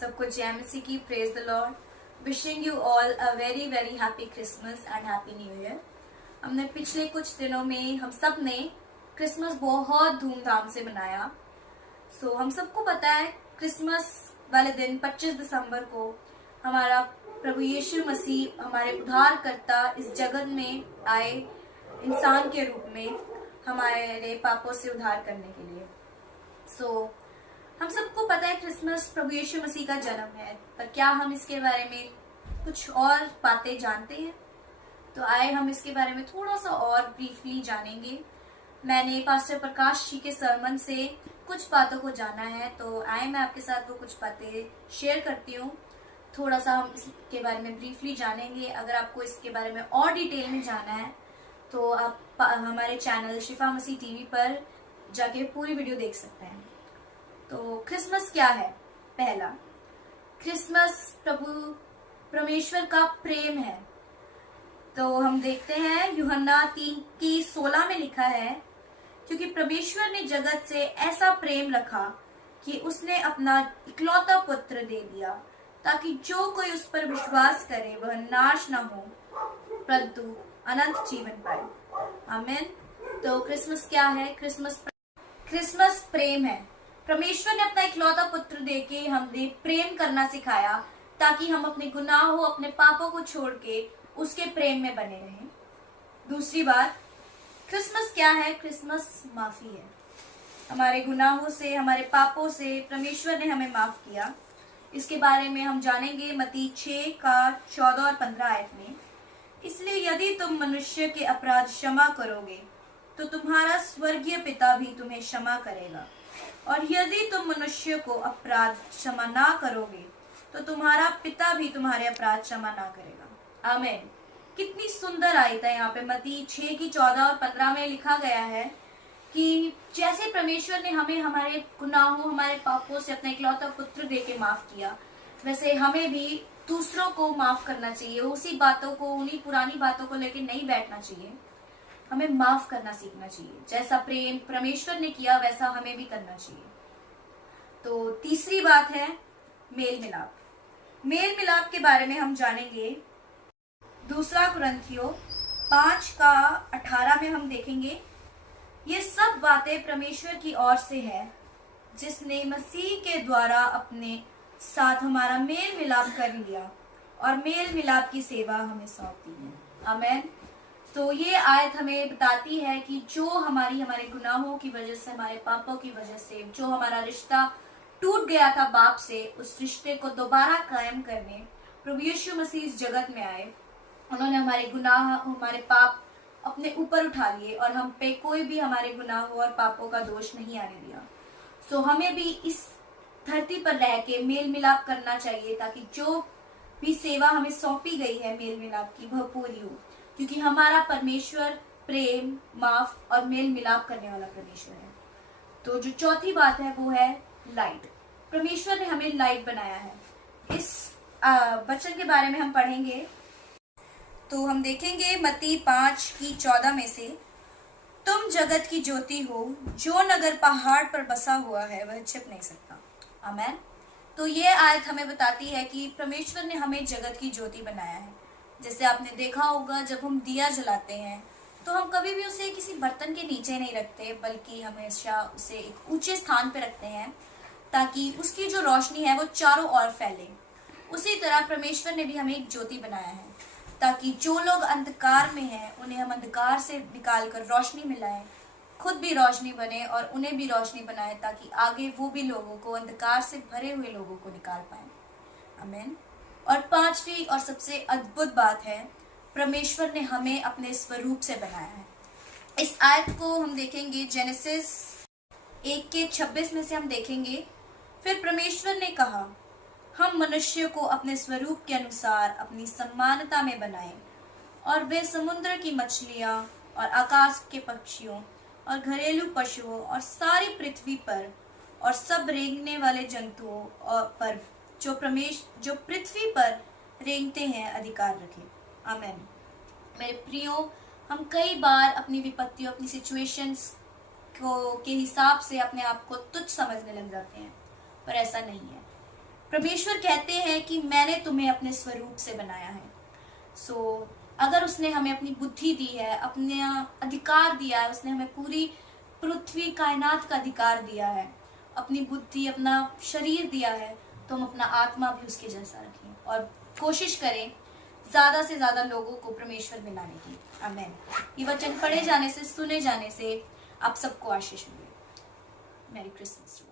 सबको जय मसीह की, praise the Lord. Wishing you all a very very happy Christmas and happy new year. हमने पिछले कुछ दिनों में हम सब ने क्रिसमस बहुत धूमधाम से मनाया। हम सबको पता है क्रिसमस वाले दिन 25 दिसंबर को हमारा प्रभु यीशु मसीह हमारे उद्धारकर्ता इस जगत में आए इंसान के रूप में हमारे पापों से उद्धार करने के लिए। हम सबको पता है क्रिसमस प्रभु यीशु मसीह का जन्म है, पर क्या हम इसके बारे में कुछ और बातें जानते हैं? तो आए हम इसके बारे में थोड़ा सा और ब्रीफली जानेंगे। मैंने पास्टर प्रकाश जी के सरमन से कुछ बातों को जाना है, तो आए मैं आपके साथ वो कुछ बातें शेयर करती हूँ। थोड़ा सा हम इसके बारे में ब्रीफली जानेंगे। अगर आपको इसके बारे में और डिटेल में जाना है तो आप हमारे चैनल शिफा मसीह टीवी पर जाके पूरी वीडियो देख सकते हैं। तो क्रिसमस क्या है? पहला, क्रिसमस प्रभु परमेश्वर का प्रेम है। तो हम देखते हैं यूहन्ना 3:16 में लिखा है, क्योंकि परमेश्वर ने जगत से ऐसा प्रेम रखा कि उसने अपना इकलौता पुत्र दे दिया, ताकि जो कोई उस पर विश्वास करे वह नाश न हो परंतु अनंत जीवन पाए। आमीन। तो क्रिसमस क्या है? क्रिसमस प्रेम है। परमेश्वर ने अपना इकलौता पुत्र देके हमें प्रेम करना सिखाया, ताकि हम अपने गुनाहों, अपने पापों को छोड़ के उसके प्रेम में बने रहें। दूसरी बात, क्रिसमस क्या है? क्रिसमस माफी है। हमारे गुनाहों से, हमारे पापों से परमेश्वर ने हमें माफ किया। इसके बारे में हम जानेंगे मत्ती 6:14 और 15 आयत में। इसलिए यदि तुम मनुष्य के अपराध क्षमा करोगे तो तुम्हारा स्वर्गीय पिता भी तुम्हें क्षमा करेगा, और यदि तुम मनुष्य को अपराध क्षमा ना करोगे तो तुम्हारा पिता भी तुम्हारे अपराध क्षमा ना करेगा। आमीन। कितनी सुंदर आयत है। यहाँ पे मत्ती 6:14 और 15 में लिखा गया है कि जैसे परमेश्वर ने हमें हमारे गुनाहों, हमारे पापों से अपना इकलौता पुत्र देके माफ किया, वैसे हमें भी दूसरों को माफ करना चाहिए। उसी बातों को, उन्हीं पुरानी बातों को लेके नहीं बैठना चाहिए। हमें माफ करना सीखना चाहिए। जैसा प्रेम परमेश्वर ने किया वैसा हमें भी करना चाहिए। तो तीसरी बात है मेल मिलाप। मेल मिलाप के बारे में हम जानेंगे। 2 कुरिन्थियों 5:18 में हम देखेंगे, ये सब बातें परमेश्वर की ओर से है, जिसने मसीह के द्वारा अपने साथ हमारा मेल मिलाप कर लिया और मेल मिलाप की सेवा हमें सौंप दी है। आमीन। तो ये आयत हमें बताती है कि जो हमारे गुनाहों की वजह से, हमारे पापों की वजह से जो हमारा रिश्ता टूट गया था बाप से, उस रिश्ते को दोबारा कायम करने प्रभु यीशु मसीह इस जगत में आए। उन्होंने हमारे गुनाह, हमारे पाप अपने ऊपर उठा लिए और हम पे कोई भी हमारे गुनाहों और पापों का दोष नहीं आने दिया। हमें भी इस धरती पर रह के मेल मिलाप करना चाहिए, ताकि जो भी सेवा हमें सौंपी गई है मेल मिलाप की वह पूरी हो, क्योंकि हमारा परमेश्वर प्रेम, माफ और मेल मिलाप करने वाला परमेश्वर है। तो जो चौथी बात है वो है लाइट। परमेश्वर ने हमें लाइट बनाया है। इस वचन के बारे में हम पढ़ेंगे तो हम देखेंगे मत्ती 5:14 में से, तुम जगत की ज्योति हो, जो नगर पहाड़ पर बसा हुआ है वह छिप नहीं सकता। आमीन। तो ये आयत हमें बताती है कि परमेश्वर ने हमें जगत की ज्योति बनाया है। जैसे आपने देखा होगा, जब हम दिया जलाते हैं तो हम कभी भी उसे किसी बर्तन के नीचे नहीं रखते, बल्कि हमेशा उसे एक ऊंचे स्थान पर रखते हैं, ताकि उसकी जो रोशनी है वो चारों ओर फैले। उसी तरह परमेश्वर ने भी हमें एक ज्योति बनाया है, ताकि जो लोग अंधकार में हैं उन्हें हम अंधकार से निकालकर रोशनी में लाएं, खुद भी रोशनी बने और उन्हें भी रोशनी बनाए, ताकि आगे वो भी लोगों को, अंधकार से भरे हुए लोगों को निकाल पाए। आमीन। और पांचवी और सबसे अद्भुत बात है, परमेश्वर ने हमें अपने स्वरूप से बनाया है। इस आयत को हम देखेंगे जेनेसिस 1:26 में से हम देखेंगे, फिर परमेश्वर ने कहा, हम मनुष्य को अपने स्वरूप के अनुसार अपनी समानता में बनाएं, और वे समुद्र की मछलियां और आकाश के पक्षियों और घरेलू पशुओं और सारी पृथ्वी पर और सब रेंगने वाले जंतुओं और पर जो पृथ्वी पर रेंगते हैं अधिकार रखें। आमीन। मेरे प्रियो, हम कई बार अपनी विपत्तियों, अपनी सिचुएशंस के हिसाब से अपने आप को तुच्छ समझने लग जाते हैं, पर ऐसा नहीं है। परमेश्वर कहते हैं कि मैंने तुम्हें अपने स्वरूप से बनाया है। सो अगर उसने हमें अपनी बुद्धि दी है, अपना अधिकार दिया है, उसने हमें पूरी पृथ्वी कायनात का अधिकार दिया है, अपनी बुद्धि, अपना शरीर दिया है, तो हम अपना आत्मा भी उसके जैसा रखें और कोशिश करें ज्यादा से ज्यादा लोगों को परमेश्वर में लाने की। आमीन। ये वचन पढ़े जाने से, सुने जाने से आप सबको आशीष मिले। Merry Christmas.